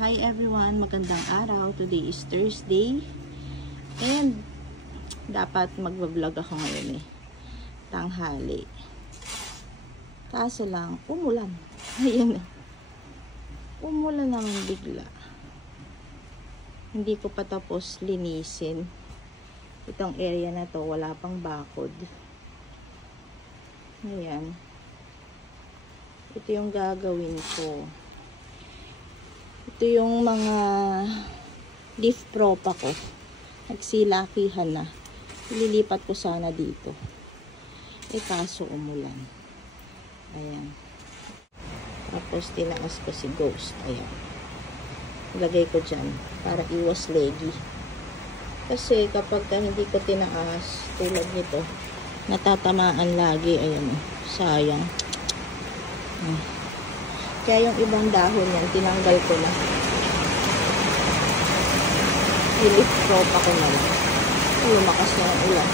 Hi everyone, magandang araw. Today is Thursday and dapat magbablog ako ngayon tanghali. Kaso lang, umulan. Ayun, umulan naman bigla. Hindi ko pa tapos linisin. Itong area na to, wala pang bakod. Ayan. Ito yung gagawin ko. Ito yung mga leaf propa ko. Nagsilakihan na. Ililipat ko sana dito. Kaso umulan. Ayan. Tapos tinaas ko si Ghost. Ayan. Lagay ko dyan para iwas leggy. Kasi kapag hindi ko tinaas, tulad nito, natatamaan lagi. Ayan. Sayang. Kaya yung ibang dahon yan, tinanggal ko na. I-leaf propa ko na lang. Lumakas na yung ulan.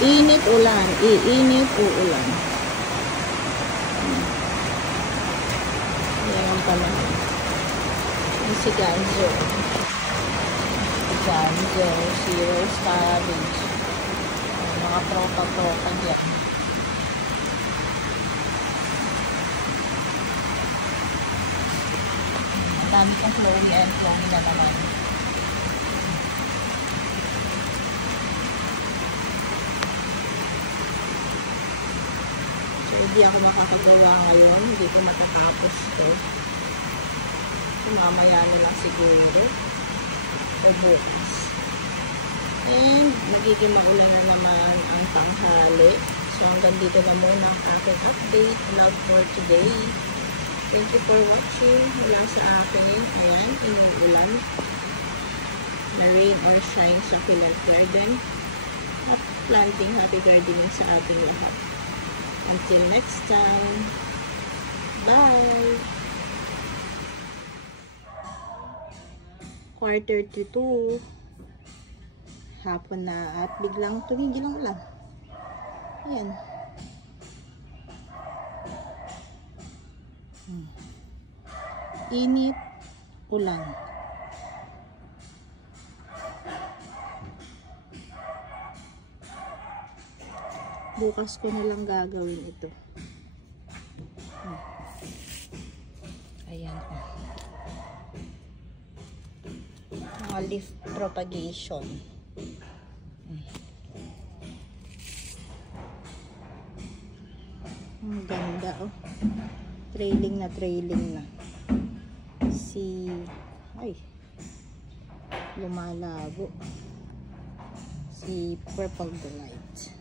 Init ulan. Iinit uulan. Yan ang panahon. Yung si Ganzo. Ganzo, si Rose Cabbage. Mga propa-propa dyan. Dami kong Chloe and Chloe na naman. So, hindi ako makakagawa ngayon. Hindi ko matatapos to. Mamaya na lang siguro. O bukas. And, magiging maulan na naman ang tanghali. So, hanggang dito na muna ang aking update. Love for today. Thank you for watching. Wala sa akin. Ayan, inuulan. Na rain or shine sa Pilar Garden. At planting, happy gardening sa ating lahat. Until next time. Bye! 1:45. Hapon na at biglang tumigil ang ulan. Ayan. Init, ulan. Bukas ko na lang gagawin ito. Ayan. Mga leaf propagation. Ang ganda oh. Trailing na. Ay, lumalabo si Purple Delight.